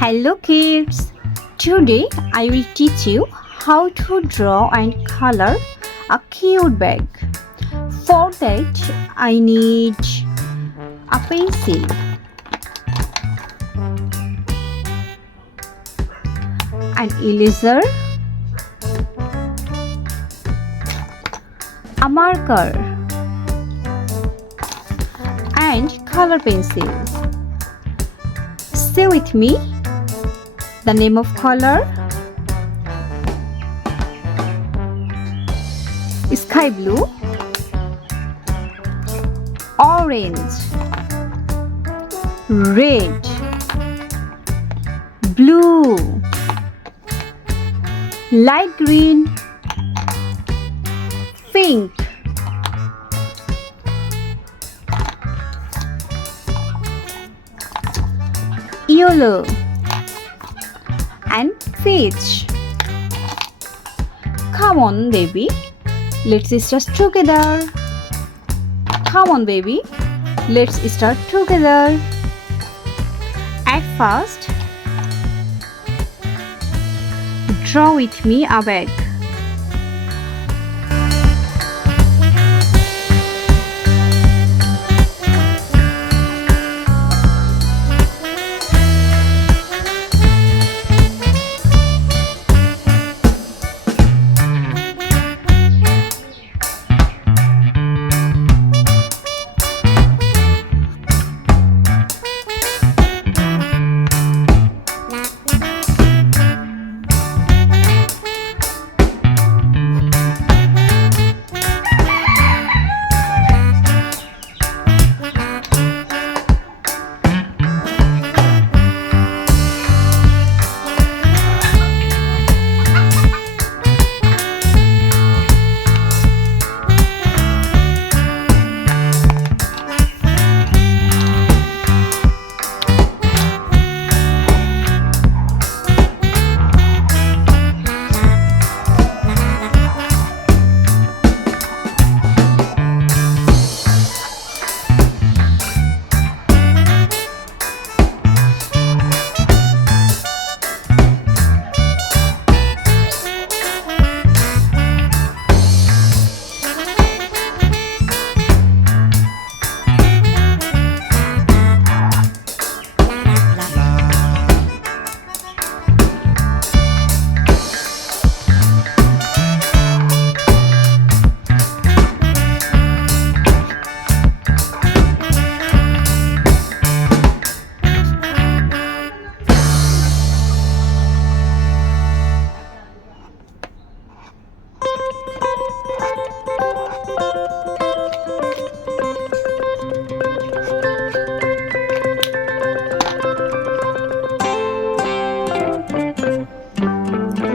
Hello kids! Today I will teach you how to draw and color a cute bag. For that I need a pencil, an eraser, a marker and color pencil. Say with me the name of color: sky blue, orange, red, blue, light green, pink, yellow and peach. Come on baby, let's start together. Come on baby, let's start together. At first, draw with me a bag.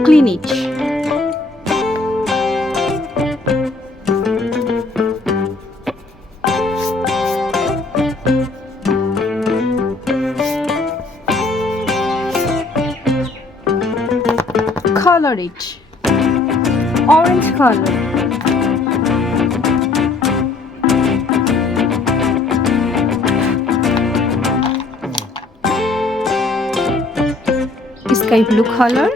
Clean it. Color it. Orange color. Sky blue color.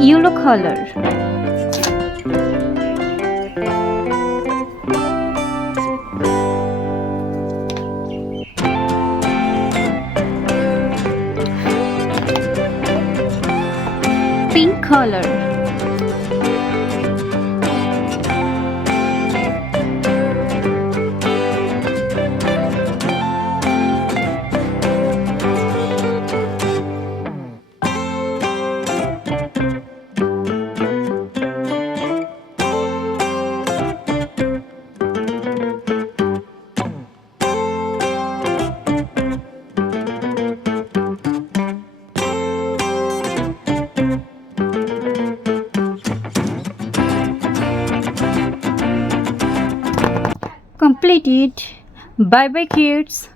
Yellow color. Pink color. completed. Bye bye, kids.